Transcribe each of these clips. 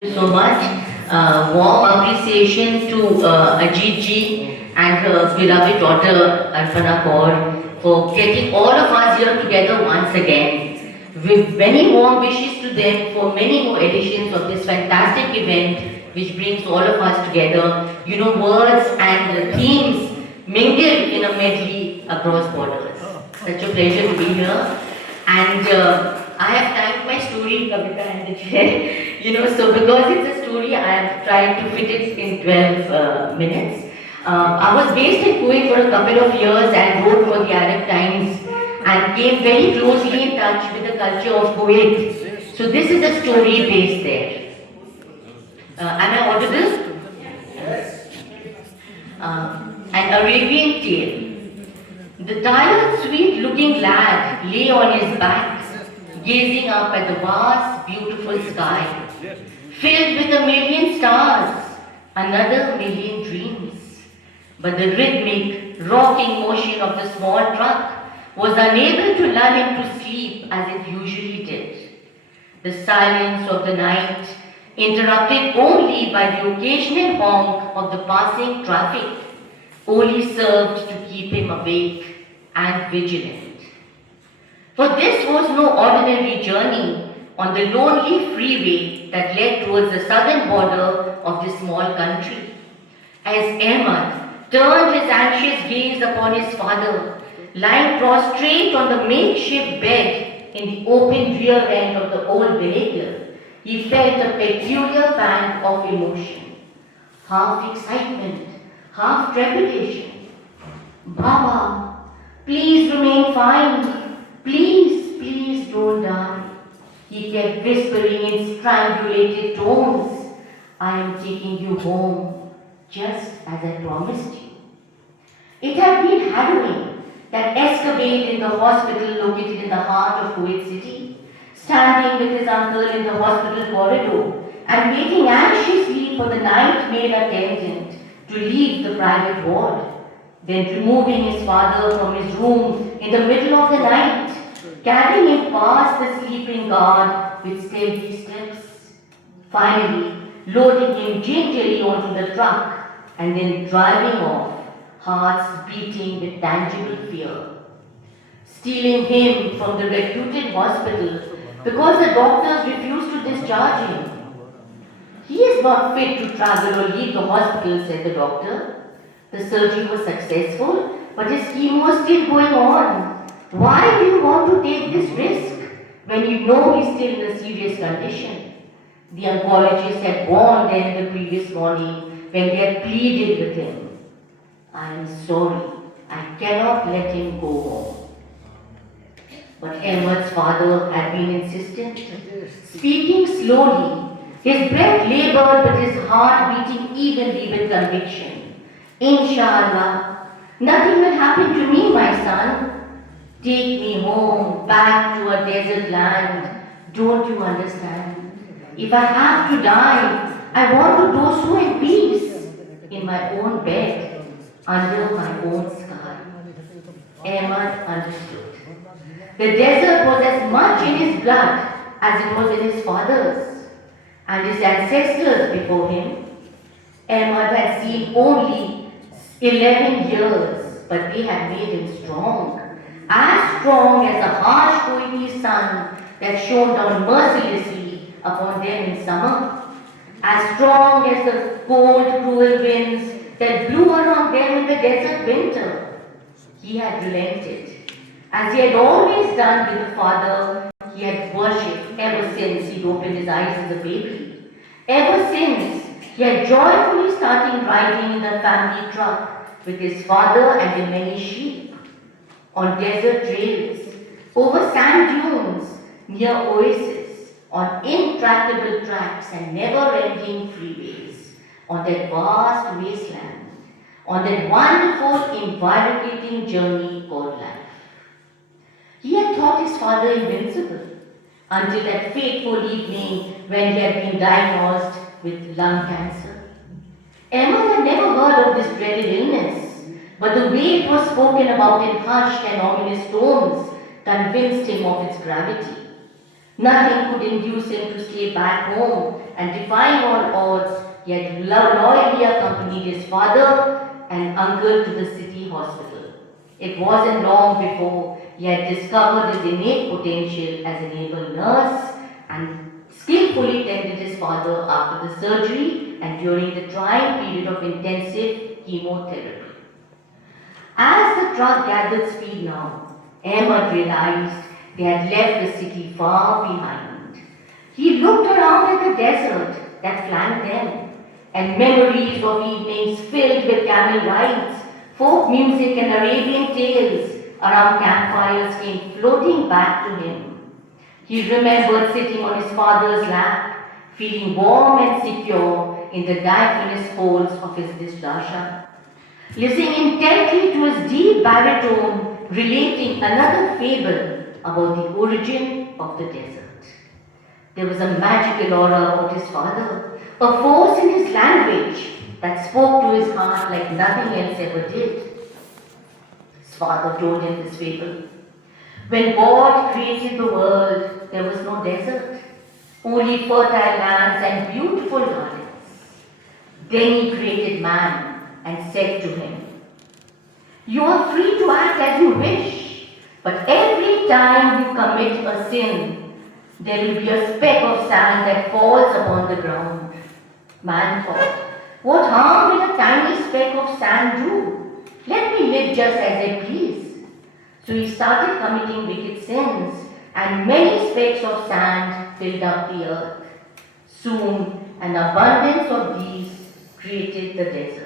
So much. Warm appreciation to Ajit ji and her beloved daughter Arpana Kaur for getting all of us here together once again. With many warm wishes to them for many more editions of this fantastic event which brings all of us together. You know, words and themes mingle in a medley across borders. Such a pleasure to be here. And I have timed my story, Kavita and the chair. So because it's a story, I have tried to fit it in 12 minutes. I was based in Kuwait for a couple of years and wrote for the Arab Times and came very closely in touch with the culture of Kuwait. So this is a story based there. Am I audible? Yes. An Arabian tale. The tired, sweet-looking lad lay on his back, gazing up at the vast, beautiful sky, filled with a million stars, another million dreams. But the rhythmic, rocking motion of the small truck was unable to lull him to sleep as it usually did. The silence of the night, interrupted only by the occasional honk of the passing traffic, only served to keep him awake and vigilant. For this was no ordinary journey on the lonely freeway that led towards the southern border of this small country. As Ahmad turned his anxious gaze upon his father, lying prostrate on the makeshift bed in the open rear end of the old vehicle, he felt a peculiar pang of emotion, half excitement, half trepidation. Baba, please remain fine. Please, please don't die. He kept whispering in strangulated tones. I am taking you home, just as I promised you. It had been harrowing, that escapade in the hospital located in the heart of Kuwait City, standing with his uncle in the hospital corridor and waiting anxiously for the night maid attendant to leave the private ward, then removing his father from his room in the middle of the night, carrying him past the sleeping guard with stealthy steps, finally loading him gingerly onto the truck and then driving off, hearts beating with tangible fear, stealing him from the reputed hospital because the doctors refused to discharge him. He is not fit to travel or leave the hospital, said the doctor. The surgery was successful, but his chemo was still going on. Why do you want to take this risk when you know he's still in a serious condition? The oncologist had warned them the previous morning when they had pleaded with him. I am sorry, I cannot let him go home. But Ahmed's father had been insistent, speaking slowly, his breath labored but his heart beating evenly with conviction. Inshallah, nothing will happen to me, my son. Take me home, back to a desert land. Don't you understand? If I have to die, I want to do so in peace, in my own bed, under my own sky. Ahmad understood. The desert was as much in his blood as it was in his father's, and his ancestors before him. Ahmad had seen only 11 years, but they had made him strong, as strong as a harsh Kuwaiti sun that shone down mercilessly upon them in summer, as strong as the cold, cruel winds that blew around them in the desert winter. He had relented. As he had always done with the father he had worshipped ever since he'd opened his eyes as a baby. Ever since he had joyfully started riding in the family truck with his father and the many sheep, on desert trails, over sand dunes, near oases, on intractable tracks and never-ending freeways, on that vast wasteland, on that wonderful, invigorating journey called life. He had thought his father invincible until that fateful evening when he had been diagnosed with lung cancer. Emma had never heard of this dreaded illness, but the way it was spoken about in hushed and ominous tones convinced him of its gravity. Nothing could induce him to stay back home, and defying all odds, he had loyally accompanied his father and uncle to the city hospital. It wasn't long before he had discovered his innate potential as an able nurse and skillfully tended his father after the surgery and during the trying period of intensive chemotherapy. As the truck gathered speed now, Ahmed realized they had left the city far behind. He looked around at the desert that flanked them, and memories of evenings filled with camel rides, folk music and Arabian tales around campfires came floating back to him. He remembered sitting on his father's lap, feeling warm and secure in the diaphanous folds of his dishdasha, listening intently to his deep baritone relating another fable about the origin of the desert. There was a magical aura about his father, a force in his language that spoke to his heart like nothing else ever did. His father told him this fable. When God created the world, there was no desert, only fertile lands and beautiful gardens. Then he created man and said to him, "You are free to act as you wish, but every time you commit a sin, there will be a speck of sand that falls upon the ground." Man thought, "What harm will a tiny speck of sand do? Let me live just as I please." So he started committing wicked sins, and many specks of sand filled up the earth. Soon, an abundance of these created the desert.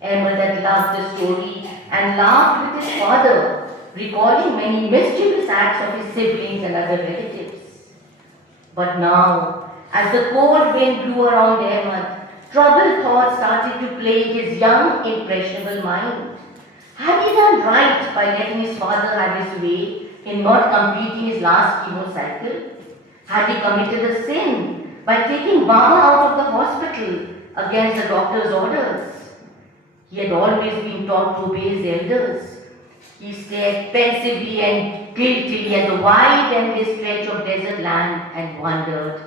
Ahmed had loved the story and laughed with his father, recalling many mischievous acts of his siblings and other relatives. But now, as the cold wind blew around Ahmed, troubled thoughts started to plague his young, impressionable mind. Had he done right by letting his father have his way in not completing his last chemo cycle? Had he committed a sin by taking Baba out of the hospital against the doctor's orders? He had always been taught to obey his elders. He stared pensively and guiltily at the wide endless stretch of desert land and wondered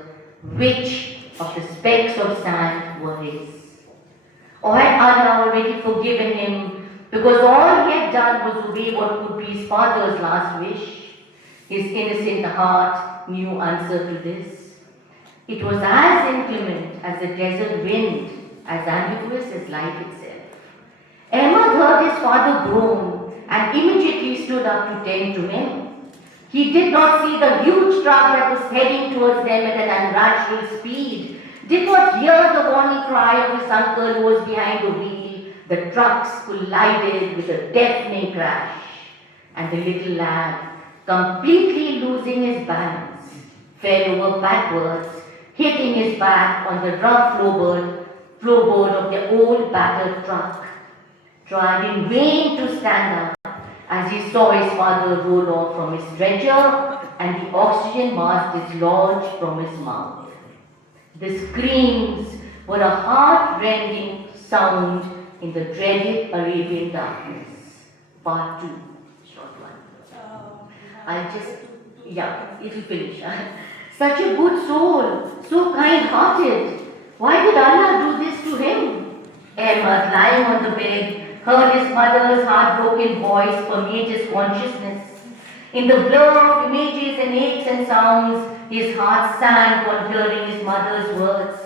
which of the specks of sand were his. Or had Allah already forgiven him because all he had done was obey what could be his father's last wish? His innocent heart knew answer to this. It was as inclement as the desert wind, as ambiguous as life itself. Ahmed heard his father groan and immediately stood up to tend to him. He did not see the huge truck that was heading towards them at an unnatural speed, did not hear the warning cry of his uncle who was behind the wheel. The trucks collided with a deafening crash, and the little lad, completely losing his balance, fell over backwards, hitting his back on the rough floorboard of the old battered truck. Tried in vain to stand up as he saw his father roll off from his stretcher and the oxygen mask dislodged from his mouth. The screams were a heart-rending sound in the dreaded Arabian darkness. Part 2, short one. It'll finish. Such a good soul, so kind-hearted. Why did Allah do this to him? Ahmed, lying on the bed, heard his mother's heartbroken voice permeate his consciousness. In the blur of images and aches and sounds, his heart sank on hearing his mother's words.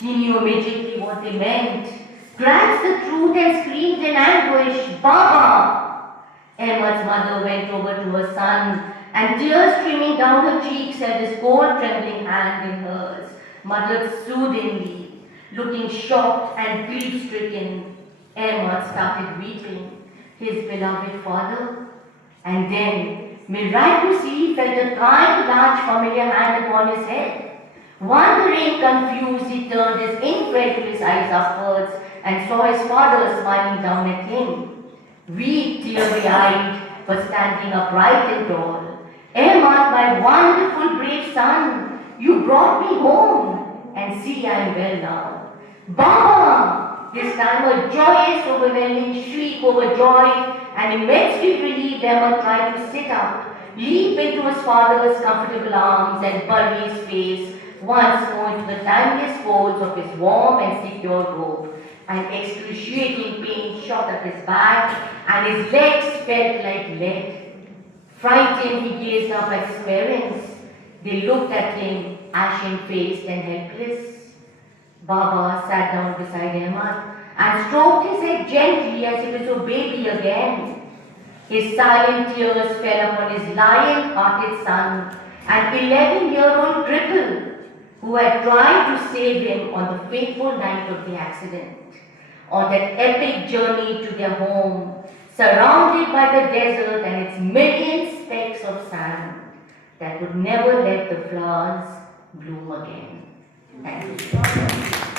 He knew immediately what they meant. Grasped the truth and screamed in anguish, "Baba!" Ahmed's mother went over to her son, and tears streaming down her cheeks had his cold trembling hand in hers, muttered soothingly. Looking shocked and grief-stricken, Ahmed started weeping, his beloved father, and then miraculously felt a kind, large, familiar hand upon his head. Wondering, confused, he turned his incredulous eyes upwards and saw his father smiling down at him. Weak, teary-eyed, but standing upright and tall. "Ahmed, my wonderful, brave son, you brought me home, and see, I am well now." "Baba!" This time a joyous, overwhelming shriek overjoyed and immensely relieved Ahmed tried to sit up. leap into his father's comfortable arms and bury his face once more into the timeless folds of his warm and secure robe. An excruciating pain shot up his back, and his legs felt like lead. Frightened, he gazed up at his parents. They looked at him, ashen-faced and helpless. Baba sat down beside Ahmad and stroked his head gently as if it was a baby again. His silent tears fell upon his lion-hearted son, an 11-year-old cripple who had tried to save him on the fateful night of the accident. On that epic journey to their home, surrounded by the desert and its million specks of sand that would never let the flowers bloom again. Thank you.